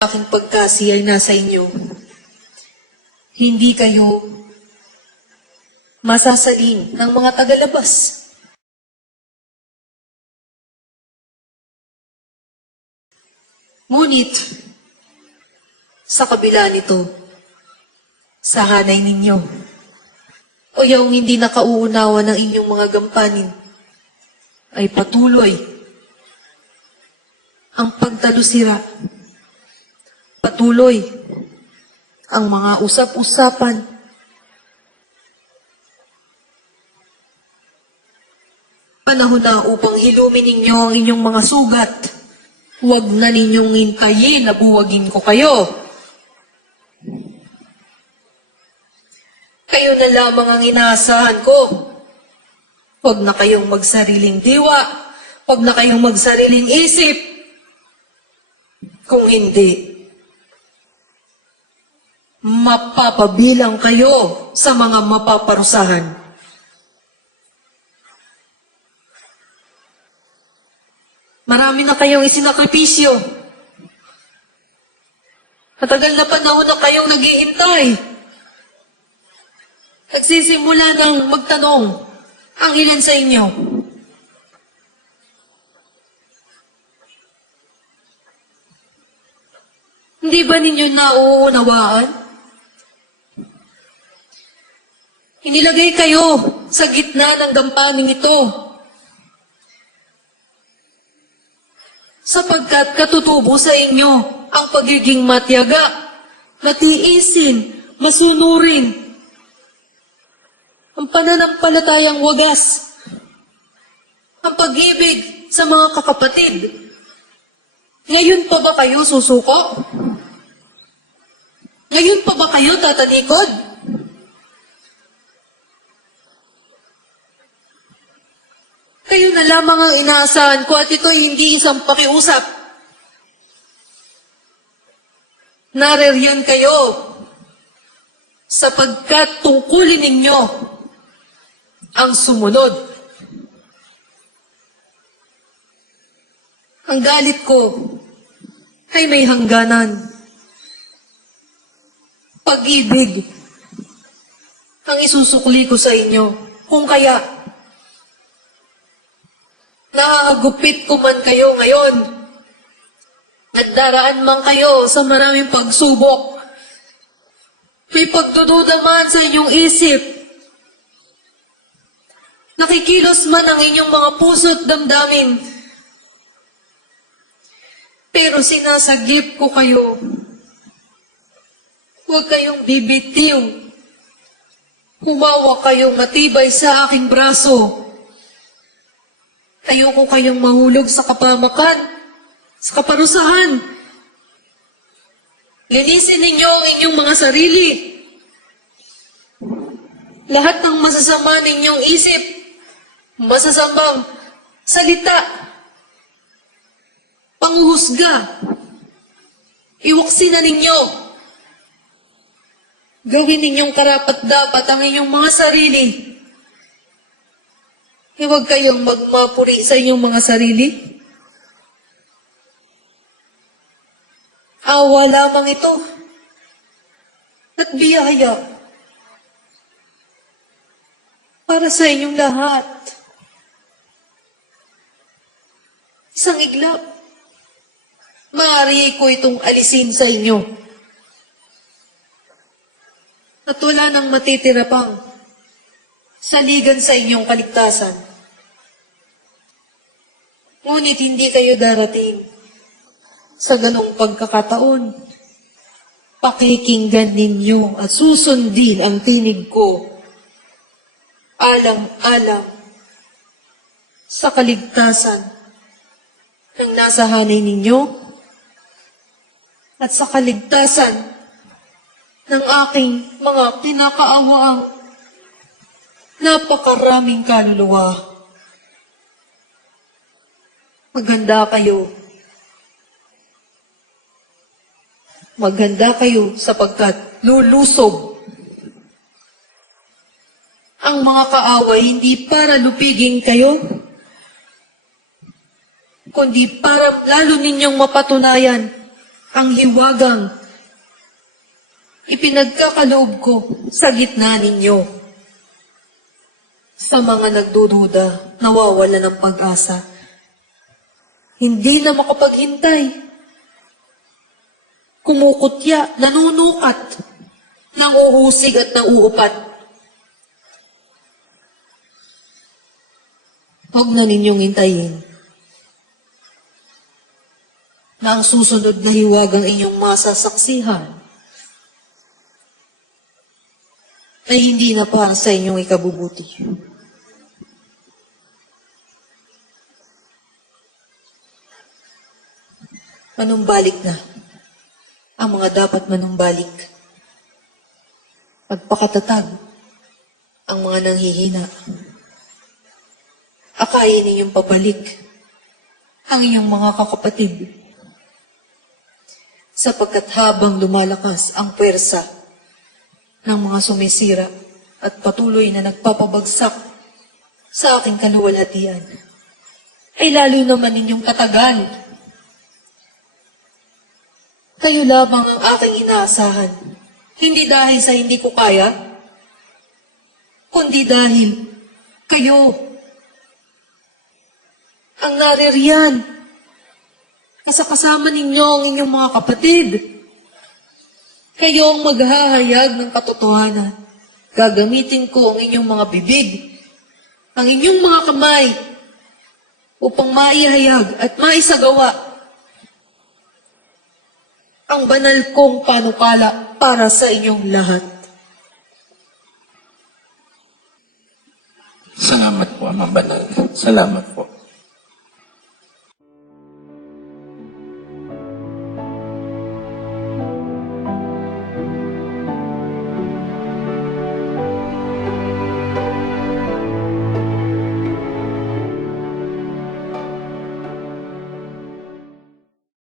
aking pagkasi ay nasa inyo. Hindi kayo masasalin ng mga tagalabas. Ngunit, sa kabila nito, sa hanay ninyo, o yung hindi nakauunawa ng inyong mga gampanin, ay patuloy ang pagtalusira. Patuloy ang mga usap-usapan. Panahon na upang hilumin ninyo ang inyong mga sugat. Huwag na ninyong hintayin na buwagin ko kayo. Kayo na lamang ang inaasahan ko. Huwag na kayong magsariling diwa. Huwag na kayong magsariling isip. Kung hindi, mapapabilang kayo sa mga mapaparusahan. Marami na kayong isinakripisyo. Matagal na panahon na kayong naghihintay. Nagsisimula ng magtanong ang ilan sa inyo. Hindi ba ninyo nauunawaan? Inilagay kayo sa gitna ng gampanin ito. Sapagkat katutubo sa inyo ang pagiging matyaga, matiisin, masunurin, ang pananampalatayang wagas, ang pag-ibig sa mga kakapatid. Ngayon pa ba kayo susuko? Ngayon pa ba kayo tatalikod? Kayo na lamang ang inaasahan ko at ito'y hindi isang pakiusap. Naririyan kayo sapagkat tungkulin ninyo ang sumunod. Ang galit ko ay may hangganan. Pag-ibig ang isusukli ko sa inyo. Kung kaya, nakagupit ko man kayo ngayon. Nagdaraan man kayo sa maraming pagsubok. May pagdududa man sa inyong isip. Nakikilos man ang inyong mga puso't damdamin. Pero sinasagip ko kayo. Huwag kayong bibitiw. Humawak kayong matibay sa aking braso. Ayoko kayong mahulog sa kapamakan, sa kaparusahan. Linisin ninyo ang inyong mga sarili. Lahat ng masasama ninyong isip, masasamang salita, panghuhusga, iwaksin na ninyo. Gawin ninyong karapat-dapat ang inyong mga sarili. Huwag kayong magmapuri sa inyong mga sarili. Awa lamang ito. At biyaya. Para sa inyong lahat. Isang iglap. Maaari ko itong alisin sa inyo. At wala nang matitira pang saligan sa inyong kaligtasan. Ngunit hindi kayo darating sa ganong pagkakataon. Pakikinggan ninyo at susundin ang tinig ko. Alang-alang sa kaligtasan ng nasa hanay ninyo at sa kaligtasan ng aking mga pinakaawaang napakaraming kaluluwa. Maganda kayo. Maganda kayo sapagkat lulusob. Ang mga kaaway hindi para lupigin kayo, kundi para lalo ninyong mapatunayan ang hiwagang ipinagkakaloob ko sa gitna ninyo. Sa mga nagdududa, nawawala ng pag-asa. Hindi na makapaghintay. Kumukutya, nanunukat, nanguhusig at nauupat. Huwag na ninyong hintayin na ang susunod na hiwagang inyong masasaksihan ay hindi na para sa inyong ikabubuti. Manumbalik na ang mga dapat manumbalik. Magpakatatag ang mga nanghihina. Akayin ninyong pabalik ang inyong mga kakapatid. Sapagkat habang lumalakas ang pwersa ng mga sumisira at patuloy na nagpapabagsak sa aking kaluwalhatian, ay lalo naman ninyong tatagal. Kayo lamang ang aking inaasahan, hindi dahil sa hindi ko kaya, kundi dahil kayo ang naririyan. Kasama ninyo ang inyong mga kapatid. Kayo ang maghahayag ng katotohanan. Gagamitin ko ang inyong mga bibig, ang inyong mga kamay, upang maihayag at maisagawa ang banal kong panukala para sa inyong lahat. Salamat po, Ama Banal. Salamat po.